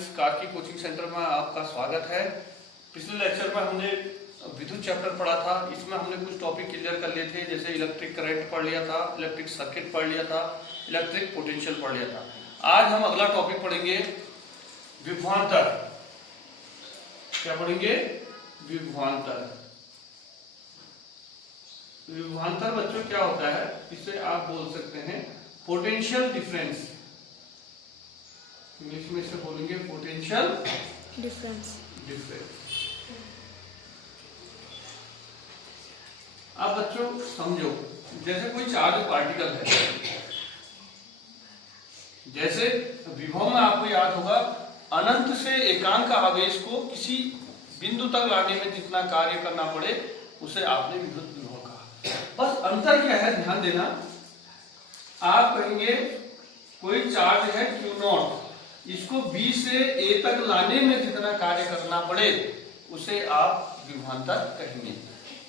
Friends, Karki coaching centre में आपका स्वागत है। पिछले लेक्चर में हमने विद्युत चैप्टर पढ़ा था। इसमें हमने कुछ टॉपिक क्लियर कर लिए थे, जैसे इलेक्ट्रिक करंट पढ़ लिया था, इलेक्ट्रिक सर्किट पढ़ लिया था, इलेक्ट्रिक पोटेंशियल पढ़ लिया था। आज हम अगला टॉपिक पढ़ेंगे विभवांतर। क्या पढ़ेंगे? विभवांतर। विभवांतर बच्चों क्या होता है? इसे आप बोल सकते हैं पोटेंशियल डिफरेंस। इंग्लिश में इसे बोलेंगे पोटेंशियल डिफरेंस। अब बच्चों समझो, जैसे कोई चार्ज पार्टिकल है, जैसे विभव में आपको याद होगा अनंत से एकांक आवेश को किसी बिंदु तक लाने में जितना कार्य करना पड़े उसे आपने विद्युत विभव कहा। बस अंतर क्या है ध्यान देना। आप कहेंगे कोई चार्ज है Q0, इसको B से A तक लाने में जितना कार्य करना पड़े उसे आप विभवांतर कहेंगे।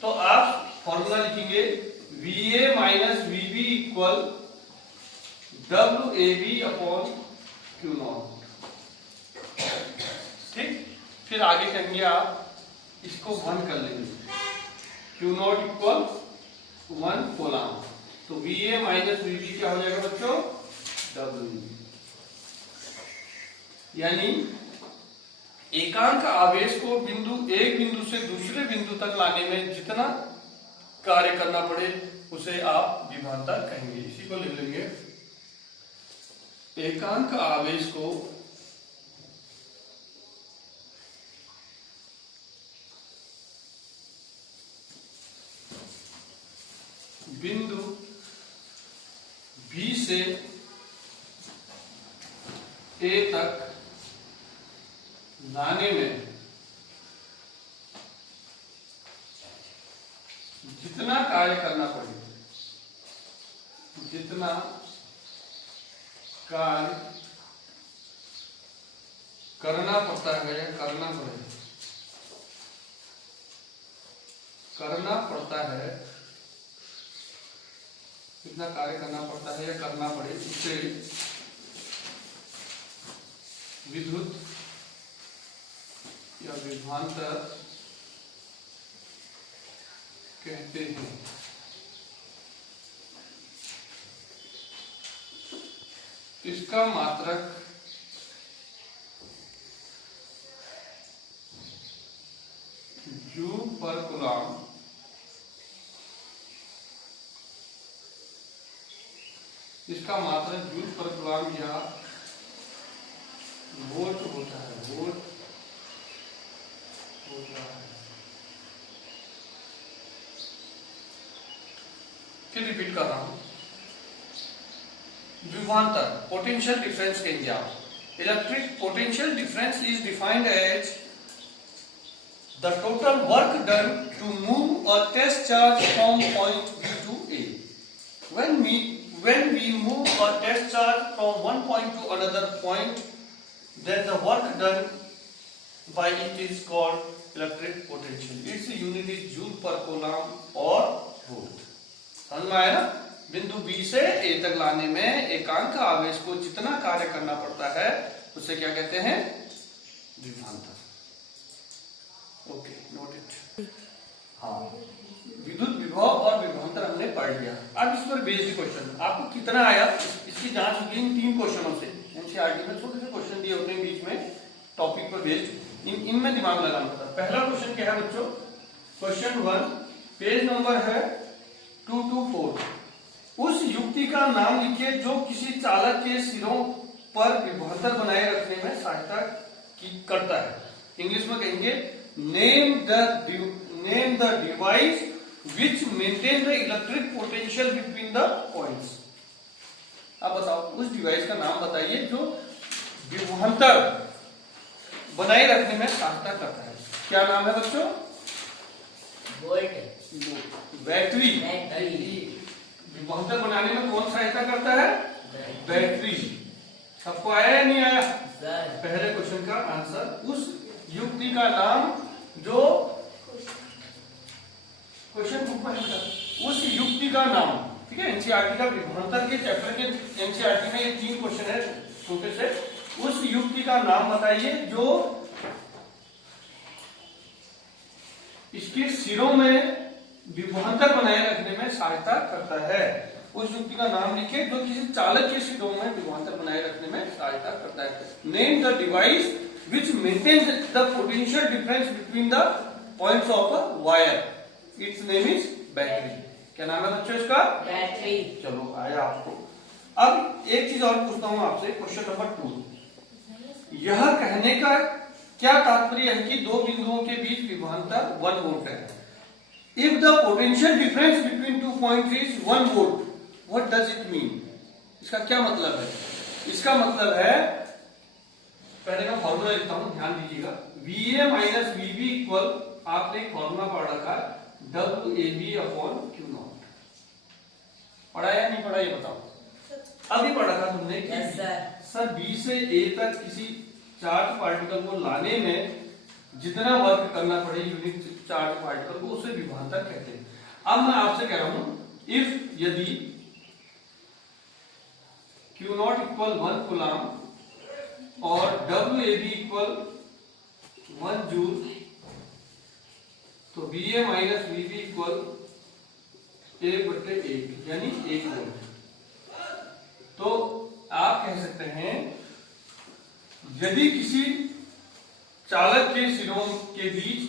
तो आप फॉर्मूला लिखेंगे VA minus VB equal WAB upon Q0। ठीक, फिर आगे कहेंगे आप इसको 1 कर लेंगे, Q0 इक्वल 1 कोलॉम। तो VA माइनस VB क्या हो जाएगा बच्चों? WAB। यानी एकांक आवेश को एक बिंदु से दूसरे बिंदु तक लाने में जितना कार्य करना पड़े उसे आप विभवांतर कहेंगे। इसी को लिख लेंगे, एकांक आवेश को बिंदु B से A तक लाने में जितना कार्य करना पड़े, जितना कार्य करना पड़ता है या करना पड़ता है, जितना कार्य करना पड़ता है या करना पड़े उसे विद्युत या विभवांतर कहते हैं। इसका मात्रक जूल पर कूलम या वोल्ट होता है। वोल्ट होता है। फिर रिपीट कर रहा हूं, विभवांतर पोटेंशियल डिफरेंस कहेंगे आप। Electric potential difference is defined as the total work done to move a test charge from point B to A। when we move a test charge from one point to another point, then the work done by it is called electric potential. Its unit is joule per coulomb or volt। समझ में आया ना? बिंदु B से A तक लाने में एकांक आवेश को जितना कार्य करना पड़ता है उसे क्या कहते हैं? विभवांतर। Okay, note it. हाँ, विद्युत विभव और विभवांतर हमने पढ़ लिया। अब इस पर बेस्ड क्वेश्चन आपको कितना आया इसकी जांच होगी इन 3 क्वेश्चनों से। एनसीईआरटी में छोटे से क्वेश्चन दिए होते हैं बीच में टॉपिक पर बेस्ड, इनमें दिमाग लगाना होता है। पहला क्वेश्चन क्या है बच्चों? क्वेश्चन 1, पेज नंबर है 224। उस युक्ति का नाम लिखिए जो किसी चालक के सिरों पर विभवांतर बनाए रखने में सहायता करता है। इंग्लिश में कहेंगे name the device which maintain the electric potential between the points। आप बताओ उस डिवाइस का नाम बताइए जो विभवांतर बनाए रखने में सहायता करता है। क्या नाम है बच्चों? वोल्ट। बैटरी। विभवांतर बनाने में कौन सहायता करता है? बैटरी। सबको आया या नहीं आया? पहले क्वेश्चन का आंसर उस युक्ति का नाम जो क्वेश्चन बुक में है, उस युक्ति का नाम। ठीक है, एनसीईआरटी का विभवांतर के चैप्टर के एनसीईआरटी में ये 3 क्वेश्चन है छोटे से, उस युक्ति का नाम बताइए जो इसके सिरों में विभवांतर बनाए रखने में सहायता करता है। उस युक्ति का नाम लिखिए जो किसी चालक के सिरों में विभवांतर बनाए रखने में सहायता करता है। Name the device which maintains the potential difference between the points of a wire. Its name is battery. क्या नाम है बच्चों इसका? बैटरी। चलो आया आपको। अब एक चीज और पूछता हूं आपसे, क्वेश्चन नंबर 2। यह कहने का क्या तात्पर्य है कि दो बिंदुओं के बीच विभवांतर 1 वोल्ट है। If the potential difference between 2 points is 1 volt, what does it mean? इसका क्या मतलब है? इसका मतलब है, पहले का फॉर्मूला लिखता हूं, ध्यान दीजिएगा। VA माइनस VB इक्वल, आपने एक फॉर्मूला पढ़ रखा है, WAB अपॉन Q0। पढ़ा या नहीं पढ़ा ये बताओ। अभी पढ़ा था तुमने कि सर B से A तक किसी चार्ज पार्टिकल को लाने में जितना वर्क करना पड़े यूनिट चार्ज पार्टिकल को, उसे विभवांतर कहते हैं। अब मैं आपसे कह रहा हूं, इफ यदि Q0 इक्वल 1 कूलम और WAB इक्वल 1 जूल, तो VA माइनस VB इक्वल 1/1 यानी 1 वोल्ट। तो आप कह सकते हैं यदि किसी चालक के सिरों के बीच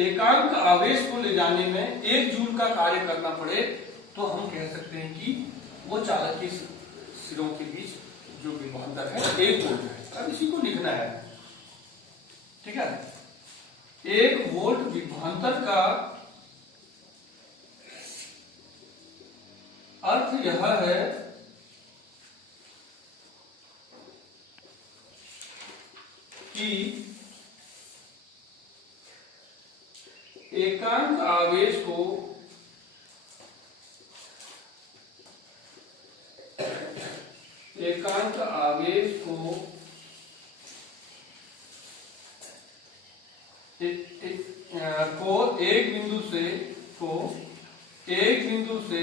एकांक आवेश को ले जाने में 1 जूल का कार्य करना पड़े, तो हम कह सकते हैं कि वो चालक के सिरों के बीच जो विभवांतर है 1 वोल्ट है। अब इसी को लिखना है, ठीक है। 1 वोल्ट विभवांतर का अर्थ यह है कि एकांक आवेश को एक बिंदु से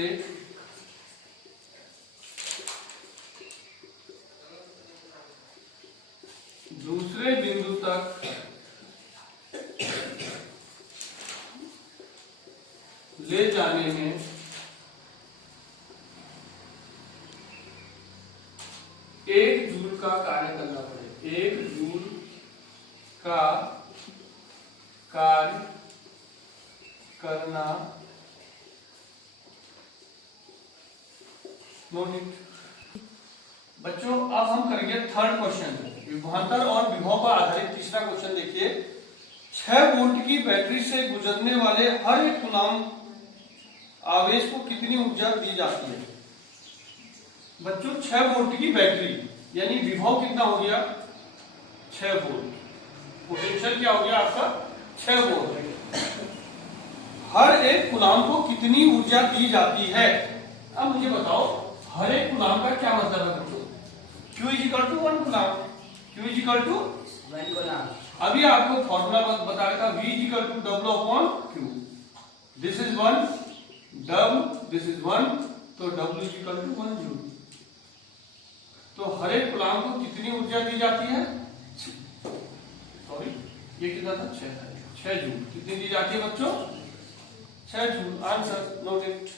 दूसरे बिंदु तक ले जाने में 1 जूल का कार्य करना पड़े। 1 जूल का कार्य करना बच्चों, अब हम करेंगे थर्ड क्वेश्चन, विभवांतर और विभव पर आधारित तीसरा क्वेश्चन। देखिए, 6 वोल्ट की बैटरी से गुजरने वाले हर एक कूलम आवेश को कितनी ऊर्जा दी जाती है। बच्चों 6 वोल्ट की बैटरी यानी विभव कितना हो गया 6 वोल्ट, पोटेंशियल क्या हो गया आपका 6 वोल्ट। हर एक कूलम को कितनी ऊर्जा दी जाती है। अब मुझे बताओ हर एक कूलम का क्या मतलब है बच्चों। Q is equal to 1 coulomb, Q is equal to 1 coulomb. अभी आपको फॉर्मूला बता रहा था, V is equal to W upon Q। This is 1 W, this is 1, तो W is equal to 1 joule. तो हर एक कूलम को कितनी ऊर्जा दी जाती है, सॉरी ये कितना था 6 जूल। कितनी दी जाती है बच्चों 6 जूल। Answer note it.